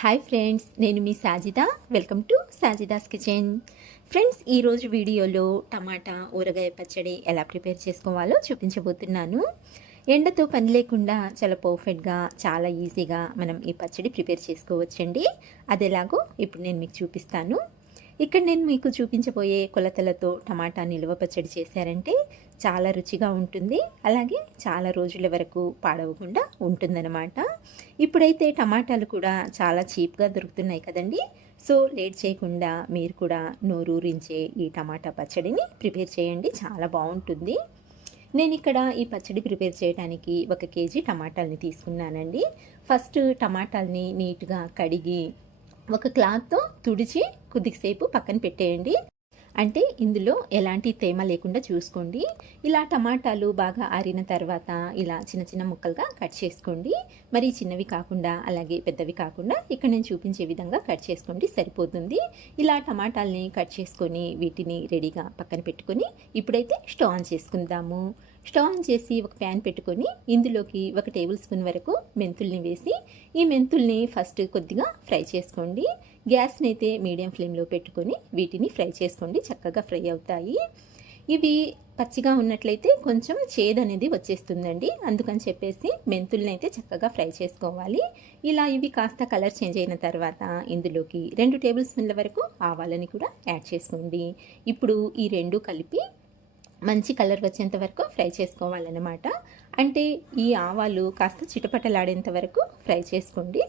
Hi friends నేను మీ Sajida. Welcome to Sajida's kitchen friends ఈరోజు వీడియోలో టమాటా ఊరగాయ పచ్చడి ఎలా ప్రిపేర్ చేసుకోవాలో చూపించబోతున్నాను. ఎండతో పని లేకుండా చాలా పర్ఫెక్ట్గా చాలా ఈజీగా మనం ఈ పచ్చడి ప్రిపేర్ చేసుకోవచ్చండి. అది ఎలాగో ఇప్పుడు నేను మీకు చూపిస్తాను. ఇక్కడ నేను మీకు చూపించబోయే కొలతలతో టమాటా నిల్వ పచ్చడి చేశారంటే చాలా రుచిగా ఉంటుంది. అలాగే చాలా రోజుల వరకు పాడవకుండా ఉంటుందన్నమాట. ఇప్పుడైతే టమాటాలు కూడా చాలా చీప్గా దొరుకుతున్నాయి కదండి. సో లేట్ చేయకుండా మీరు కూడా నోరూరించే ఈ టమాటా పచ్చడిని ప్రిపేర్ చేయండి. చాలా బాగుంటుంది. నేను ఇక్కడ ఈ పచ్చడి ప్రిపేర్ చేయడానికి ఒక కేజీ టమాటాలని తీసుకున్నానండి. ఫస్ట్ టమాటాలని నీట్గా కడిగి ఒక క్లాత్తో తుడిచి కొద్దిసేపు పక్కన పెట్టేయండి. అంటే ఇందులో ఎలాంటి తేమ లేకుండా చూసుకోండి. ఇలా టమాటాలు బాగా ఆరిన తర్వాత ఇలా చిన్న చిన్న ముక్కలుగా కట్ చేసుకోండి. మరి చిన్నవి కాకుండా అలాగే పెద్దవి కాకుండా ఇక్కడ నేను చూపించే విధంగా కట్ చేసుకోండి. సరిపోతుంది. ఇలా టమాటాలని కట్ చేసుకొని వీటిని రెడీగా పక్కన పెట్టుకొని ఇప్పుడైతే స్టవ్ ఆన్ చేసుకుందాము. స్టవ్ ఆన్ చేసి ఒక ప్యాన్ పెట్టుకొని ఇందులోకి ఒక టేబుల్ స్పూన్ వరకు మెంతుల్ని వేసి ఈ మెంతుల్ని ఫస్ట్ కొద్దిగా ఫ్రై చేసుకోండి. గ్యాస్ని అయితే మీడియం ఫ్లేమ్లో పెట్టుకొని వీటిని ఫ్రై చేసుకోండి. చక్కగా ఫ్రై అవుతాయి. ఇవి పచ్చిగా ఉన్నట్లయితే కొంచెం చేదు అనేది వచ్చేస్తుందండి. అందుకని చెప్పేసి మెంతుల్ని అయితే చక్కగా ఫ్రై చేసుకోవాలి. ఇలా ఇవి కాస్త కలర్ చేంజ్ అయిన తర్వాత ఇందులోకి రెండు టేబుల్ స్పూన్ల వరకు ఆవాలని కూడా యాడ్ చేసుకోండి. ఇప్పుడు ఈ రెండు కలిపి మంచి కలర్ వచ్చేంత వరకు ఫ్రై చేసుకోవాలన్నమాట. అంటే ఈ ఆవాలు కాస్త చిటపటలాడేంత వరకు ఫ్రై చేసుకోండి.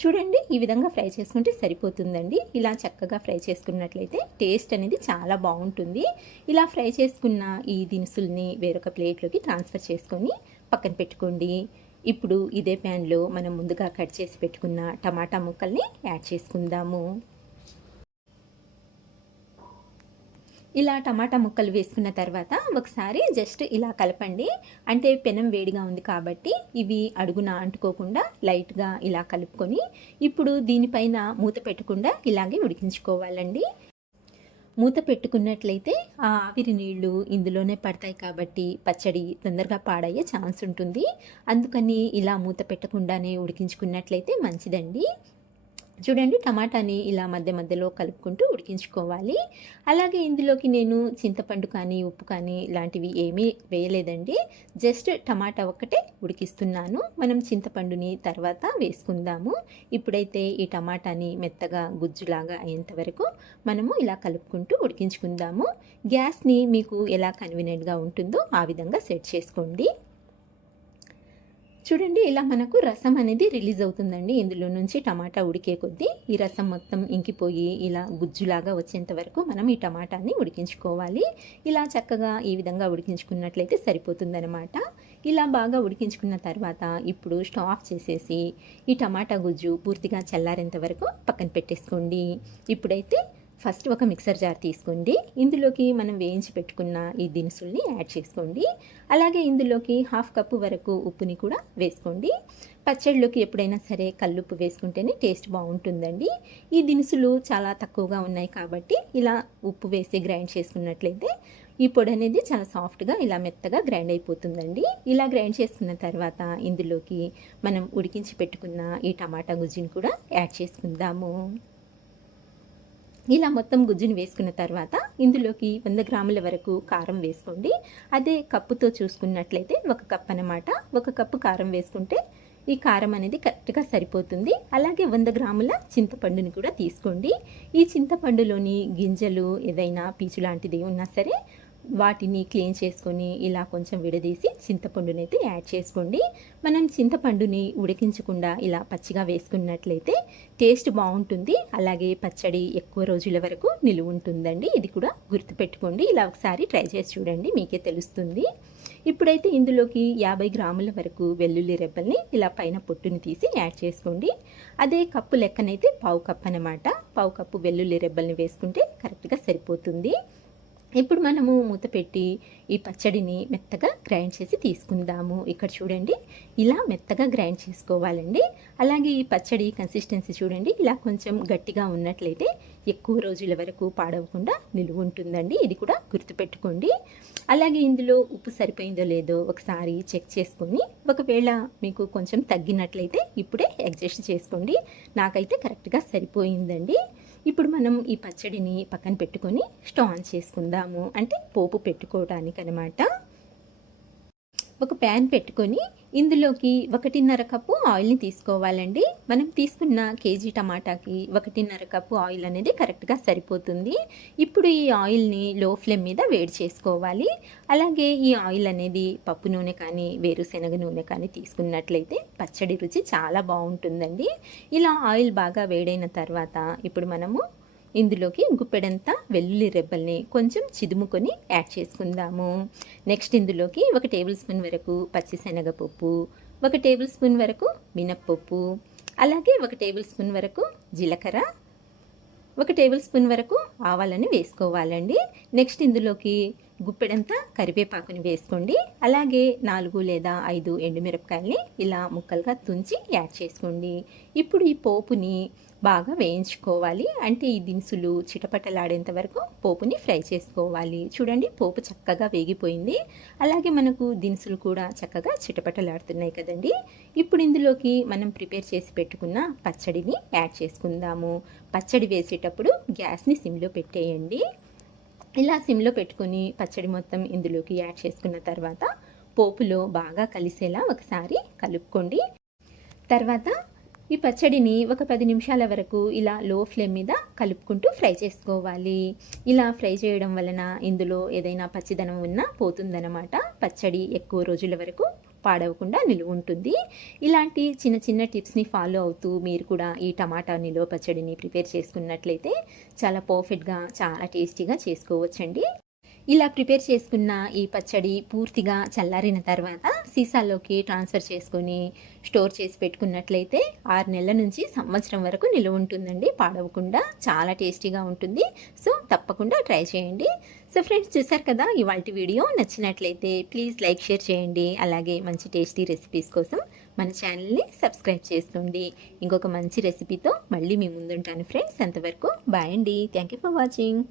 చూడండి ఈ విధంగా ఫ్రై చేసుకుంటే సరిపోతుందండి. ఇలా చక్కగా ఫ్రై చేసుకున్నట్లయితే టేస్ట్ అనేది చాలా బాగుంటుంది. ఇలా ఫ్రై చేసుకున్న ఈ దినుసుల్ని వేరొక ప్లేట్లోకి ట్రాన్స్ఫర్ చేసుకొని పక్కన పెట్టుకోండి. ఇప్పుడు ఇదే ప్యాన్లో మనం ముందుగా కట్ చేసి పెట్టుకున్న టమాటా ముక్కల్ని యాడ్ చేసుకుందాము. ఇలా టమాటా ముక్కలు వేసుకున్న తర్వాత ఒకసారి జస్ట్ ఇలా కలపండి. అంటే పెనం వేడిగా ఉంది కాబట్టి ఇవి అడుగున అంటుకోకుండా లైట్గా ఇలా కలుపుకొని ఇప్పుడు దీనిపైన మూత పెట్టకుండా ఇలాగే ఉడికించుకోవాలండి. మూత పెట్టుకున్నట్లయితే ఆ ఆవిరి నీళ్ళు ఇందులోనే పడతాయి కాబట్టి పచ్చడి తొందరగా పాడయ్యే ఛాన్స్ ఉంటుంది. అందుకని ఇలా మూత పెట్టకుండానే ఉడికించుకున్నట్లయితే మంచిదండి. చూడండి టమాటాని ఇలా మధ్య మధ్యలో కలుపుకుంటూ ఉడికించుకోవాలి. అలాగే ఇందులోకి నేను చింతపండు కానీ ఉప్పు కానీ ఇలాంటివి ఏమీ వేయలేదండి. జస్ట్ టమాటా ఒక్కటే ఉడికిస్తున్నాను. మనం చింతపండుని తర్వాత వేసుకుందాము. ఇప్పుడైతే ఈ టమాటాని మెత్తగా గుజ్జులాగా అయ్యేంత వరకు మనము ఇలా కలుపుకుంటూ ఉడికించుకుందాము. గ్యాస్ని మీకు ఎలా కన్వీనియంట్గా ఉంటుందో ఆ విధంగా సెట్ చేసుకోండి. చూడండి ఇలా మనకు రసం అనేది రిలీజ్ అవుతుందండి. ఇందులో నుంచి టమాటా ఉడికే కొద్దీ ఈ రసం మొత్తం ఇంకిపోయి ఇలా గుజ్జులాగా వచ్చేంత వరకు మనం ఈ టమాటాని ఉడికించుకోవాలి. ఇలా చక్కగా ఈ విధంగా ఉడికించుకున్నట్లయితే సరిపోతుందనమాట ఇలా బాగా ఉడికించుకున్న తర్వాత ఇప్పుడు స్టవ్ ఆఫ్ చేసేసి ఈ టమాటా గుజ్జు పూర్తిగా చల్లారేంత వరకు పక్కన పెట్టేసుకోండి. ఇప్పుడైతే ఫస్ట్ ఒక మిక్సర్ జార్ తీసుకోండి. ఇందులోకి మనం వేయించి పెట్టుకున్న ఈ దినుసుల్ని యాడ్ చేసుకోండి. అలాగే ఇందులోకి హాఫ్ కప్పు వరకు ఉప్పుని కూడా వేసుకోండి. పచ్చడిలోకి ఎప్పుడైనా సరే కల్లుప్పు వేసుకుంటేనే టేస్ట్ బాగుంటుందండి. ఈ దినుసులు చాలా తక్కువగా ఉన్నాయి కాబట్టి ఇలా ఉప్పు వేసి గ్రైండ్ చేసుకున్నట్లయితే ఈ పొడి అనేది చాలా సాఫ్ట్గా ఇలా మెత్తగా గ్రైండ్ అయిపోతుందండి. ఇలా గ్రైండ్ చేసుకున్న తర్వాత ఇందులోకి మనం ఉడికించి పెట్టుకున్న ఈ టమాటా గుజ్జుని కూడా యాడ్ చేసుకుందాము. ఇలా మొత్తం గుజ్జుని వేసుకున్న తర్వాత ఇందులోకి వంద గ్రాముల వరకు కారం వేసుకోండి. అదే కప్పుతో చూసుకున్నట్లయితే ఒక కప్ అనమాట ఒక కప్పు కారం వేసుకుంటే ఈ కారం అనేది కరెక్ట్గా సరిపోతుంది. అలాగే వంద గ్రాముల చింతపండుని కూడా తీసుకోండి. ఈ చింతపండులోని గింజలు ఏదైనా పీచు లాంటిది ఉన్నా సరే వాటిని క్లీన్ చేసుకొని ఇలా కొంచెం విడదీసి చింతపండుని అయితే యాడ్ చేసుకోండి. మనం చింతపండుని ఉడికించకుండా ఇలా పచ్చిగా వేసుకున్నట్లయితే టేస్ట్ బాగుంటుంది. అలాగే పచ్చడి ఎక్కువ రోజుల వరకు నిలువ ఉంటుందండి. ఇది కూడా గుర్తుపెట్టుకోండి. ఇలా ఒకసారి ట్రై చేసి చూడండి. మీకే తెలుస్తుంది. ఇప్పుడైతే ఇందులోకి యాభై గ్రాముల వరకు వెల్లుల్లి రెబ్బల్ని ఇలా పైన పొట్టుని తీసి యాడ్ చేసుకోండి. అదే కప్పు లెక్కనైతే పావు కప్ అనమాట పావు కప్పు వెల్లుల్లి రెబ్బల్ని వేసుకుంటే కరెక్ట్గా సరిపోతుంది. ఇప్పుడు మనము మూత పెట్టి ఈ పచ్చడిని మెత్తగా గ్రైండ్ చేసి తీసుకుందాము. ఇక్కడ చూడండి ఇలా మెత్తగా గ్రైండ్ చేసుకోవాలండి. అలాగే ఈ పచ్చడి కన్సిస్టెన్సీ చూడండి ఇలా కొంచెం గట్టిగా ఉన్నట్లయితే ఎక్కువ రోజుల వరకు పాడవకుండా నిలువ ఉంటుందండి. ఇది కూడా గుర్తుపెట్టుకోండి. అలాగే ఇందులో ఉప్పు సరిపోయిందో లేదో ఒకసారి చెక్ చేసుకొని ఒకవేళ మీకు కొంచెం తగ్గినట్లయితే ఇప్పుడే అడ్జస్ట్ చేసుకోండి. నాకైతే కరెక్ట్గా సరిపోయిందండి. ఇప్పుడు మనం ఈ పచ్చడిని పక్కన పెట్టుకొని స్టవ్ ఆన్ చేసుకుందాము. అంటే పోపు పెట్టుకోవడానికి అనమాట ఒక ప్యాన్ పెట్టుకొని ఇందులోకి ఒకటిన్నర కప్పు ఆయిల్ని తీసుకోవాలండి. మనం తీసుకున్న కేజీ టమాటాకి ఒకటిన్నర కప్పు ఆయిల్ అనేది కరెక్ట్గా సరిపోతుంది. ఇప్పుడు ఈ ఆయిల్ని లో ఫ్లేమ్ మీద వేడి చేసుకోవాలి. అలాగే ఈ ఆయిల్ అనేది పప్పు నూనె కానీ వేరుశనగ నూనె కానీ తీసుకున్నట్లయితే పచ్చడి రుచి చాలా బాగుంటుందండి. ఇలా ఆయిల్ బాగా వేడైన తర్వాత ఇప్పుడు మనము ఇందులోకి గుప్పెడంతా వెల్లుల్లి రెబ్బల్ని కొంచెం చిదుముకొని యాడ్ చేసుకుందాము. నెక్స్ట్ ఇందులోకి ఒక టేబుల్ స్పూన్ వరకు పచ్చిశనగపప్పు ఒక టేబుల్ స్పూన్ వరకు మినప్పప్పు అలాగే ఒక టేబుల్ స్పూన్ వరకు జీలకర్ర ఒక టేబుల్ స్పూన్ వరకు ఆవాలని వేసుకోవాలండి. నెక్స్ట్ ఇందులోకి గుప్పెడంతా కరివేపాకుని వేసుకోండి. అలాగే నాలుగు లేదా ఐదు ఎండుమిరపకాయల్ని ఇలా ముక్కలుగా తుంచి యాడ్ చేసుకోండి. ఇప్పుడు ఈ పోపుని బాగా వేయించుకోవాలి. అంటే ఈ దినుసులు చిటపటలాడేంత వరకు పోపుని ఫ్రై చేసుకోవాలి. చూడండి పోపు చక్కగా వేగిపోయింది. అలాగే మనకు దినుసులు కూడా చక్కగా చిటపటలాడుతున్నాయి కదండి. ఇప్పుడు ఇందులోకి మనం ప్రిపేర్ చేసి పెట్టుకున్న పచ్చడిని యాడ్ చేసుకుందాము. పచ్చడి వేసేటప్పుడు గ్యాస్ని సిమ్లో పెట్టేయండి. ఇలా సిమ్లో పెట్టుకొని పచ్చడి మొత్తం ఇందులోకి యాడ్ చేసుకున్న తర్వాత పోపులో బాగా కలిసేలా ఒకసారి కలుపుకోండి. తర్వాత ఈ పచ్చడిని ఒక పది నిమిషాల వరకు ఇలా లో ఫ్లేమ్ మీద కలుపుకుంటూ ఫ్రై చేసుకోవాలి. ఇలా ఫ్రై చేయడం వలన ఇందులో ఏదైనా పచ్చిదనం ఉన్నా పోతుందన్నమాట. పచ్చడి ఎక్కువ రోజుల వరకు పాడవకుండా నిలువ ఉంటుంది. ఇలాంటి చిన్న చిన్న టిప్స్ని ఫాలో అవుతూ మీరు కూడా ఈ టమాటా నిలువ పచ్చడిని ప్రిపేర్ చేసుకున్నట్లయితే చాలా పర్ఫెక్ట్గా చాలా టేస్టీగా చేసుకోవచ్చండి. ఇలా ప్రిపేర్ చేసుకున్న ఈ పచ్చడి పూర్తిగా చల్లారిన తర్వాత సీసాల్లోకి ట్రాన్స్ఫర్ చేసుకొని స్టోర్ చేసి పెట్టుకున్నట్లయితే ఆరు నెలల నుంచి సంవత్సరం వరకు నిలువ ఉంటుందండి. పాడవకుండా చాలా టేస్టీగా ఉంటుంది. సో తప్పకుండా ట్రై చేయండి. సో ఫ్రెండ్స్ చూసారు కదా ఇవాళ వీడియో నచ్చినట్లయితే ప్లీజ్ లైక్ షేర్ చేయండి. అలాగే మంచి టేస్టీ రెసిపీస్ కోసం మన ఛానల్ని సబ్స్క్రైబ్ చేసుకోండి. ఇంకొక మంచి రెసిపీతో మళ్ళీ మీ ముందుంటాను ఫ్రెండ్స్. అంతవరకు బాయ్ అండి. Thank you for watching.